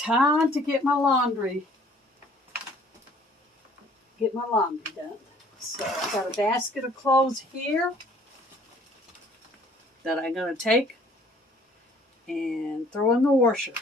time to get my laundry. Done. So I've got a basket of clothes here that I'm going to take and throw in the washer.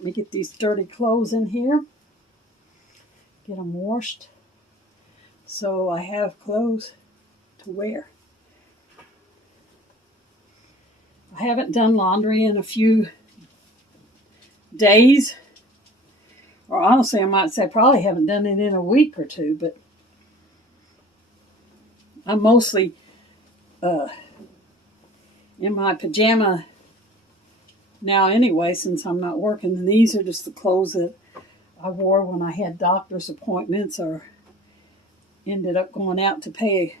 Let me get these dirty clothes in here. Get them washed so I have clothes to wear. I haven't done laundry in a few days. Or honestly, I might say I probably haven't done it in a week or two, but I'm mostly in my pajama now anyway, since I'm not working. And these are just the clothes that I wore when I had doctor's appointments or ended up going out to pay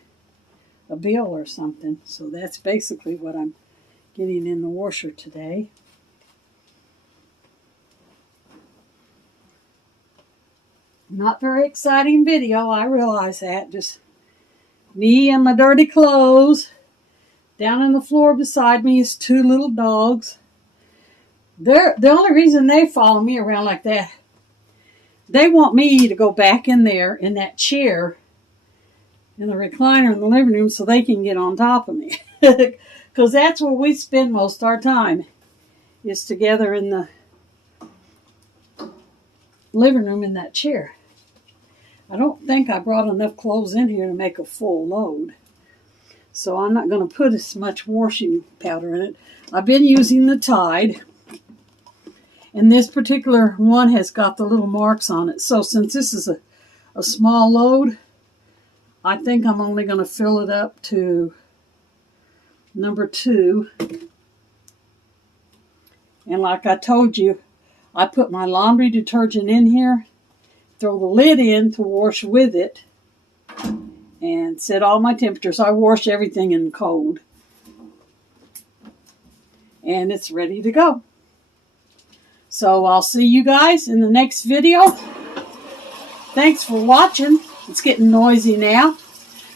a bill or something. So that's basically what I'm getting in the washer today. Not very exciting video, I realize that. Just me and my dirty clothes. Down on the floor beside me is two little dogs. The only reason they follow me around like that, they want me to go back in there in that chair in the recliner in the living room so they can get on top of me. Because that's where we spend most of our time, is together in the living room in that chair. I don't think I brought enough clothes in here to make a full load. So I'm not going to put as much washing powder in it. I've been using the Tide. And this particular one has got the little marks on it. So since this is a small load, I think I'm only going to fill it up to number 2. And like I told you, I put my laundry detergent in here, throw the lid in to wash with it, and set all my temperatures. I wash everything in cold. And it's ready to go. So I'll see you guys in the next video. Thanks for watching. It's getting noisy now.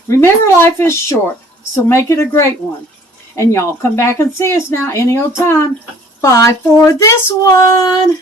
Remember, life is short, so make it a great one. And y'all come back and see us now any old time. Bye for this one.